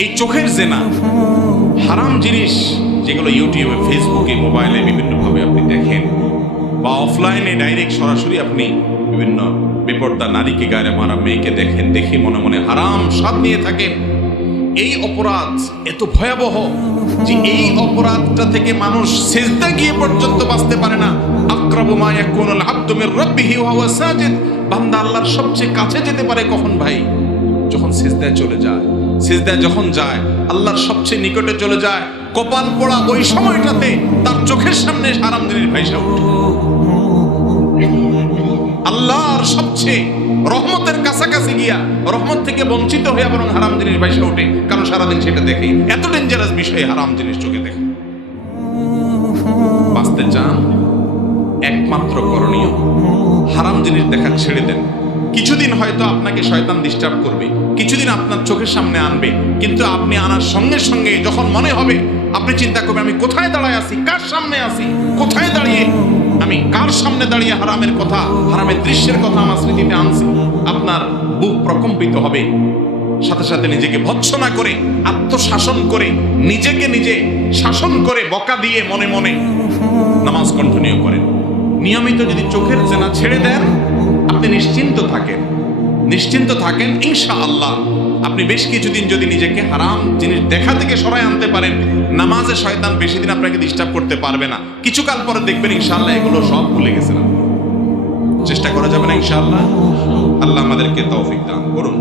এই চোখের জেনা, হারাম জিনিস যেগুলো ইউটিউবে, ফেসবুকে, মোবাইলে বিভিন্নভাবে আপনি দেখেন, বা অফলাইনে ডাইরেক্ট সরাসরি আপনি বিভিন্ন বেপর্দা নারীকে, গায়ে মারা মেয়েকে দেখেন, দেখে মনে মনে হারাম স্বাদ নিয়ে থাকেন। এই অপরাধ এত ভয়াবহ যে এই অপরাধটা থেকে মানুষ সিজদা গিয়ে পর্যন্ত বাঁচতে পারে না। আকরাবু মা ইয়াকুনুল আবদু মির রাব্বিহি ওয়া হুয়া সাজিদ। বান্দা আল্লাহর সবচেয়ে কাছে যেতে পারে কখন ভাই? যখন সিজদায় চলে যায়। সিজদায় যখন যায় আল্লাহর সবচেয়ে নিকটে চলে যায়, কপাল পোড়া ওই সময়টাতে তার চোখের সামনে হারাম জিনিস ভাইসা ওঠে। আল্লাহর সবচেয়ে রহমতের কাছাকাছি গিয়া রহমত থেকে বঞ্চিত হয়ে বরং হারাম জিনিস ভাইসা ওঠে, কারণ সারাদিন সেটা দেখে। এত ডেঞ্জারাস বিষয় হারাম জিনিস চোখে দেখে। বাঁচতে চান, একমাত্র করণীয় হারাম জিনিস দেখা ছেড়ে দেন। কিছুদিন হয়তো আপনাকে শয়তান ডিস্টার্ব করবে, কিছুদিন আপনার চোখের সামনে আনবে, কিন্তু আপনি আনার সঙ্গে সঙ্গে যখন মনে হবে, আপনি চিন্তা করবেন আমি কোথায় দাঁড়ায় আছি, কার সামনে আছি, কোথায় দাঁড়িয়ে আমি কার সামনে দাঁড়িয়ে হারামের কথা, হারামের দৃশ্যের কথা আমার স্মৃতিতে আনছি। আপনার বুক প্রকম্পিত হবে। সাথে সাথে নিজেকে ভৎসনা করে, আত্মশাসন করে, নিজেকে নিজে শাসন করে, বকা দিয়ে মনে মনে নামাজ কন্টিনিউ করেন। নিয়মিত যদি চোখের জেনা ছেড়ে দেন, আপনি নিশ্চিন্ত থাকেন ইনশাআল্লাহ। আপনি বেশ কিছুদিন যদি নিজেকে হারাম জিনিস দেখা থেকে সরায় আনতে পারেন, নামাজে শয়তান বেশি দিন আপনাকে ডিস্টার্ব করতে পারবে না। কিছুকাল পরে দেখবেন ইনশাআল্লাহ এগুলো সব ভুলে গেছেন। চেষ্টা করা যাবে না ইনশাআল্লাহ। আল্লাহ আমাদেরকে তৌফিক দান করুন।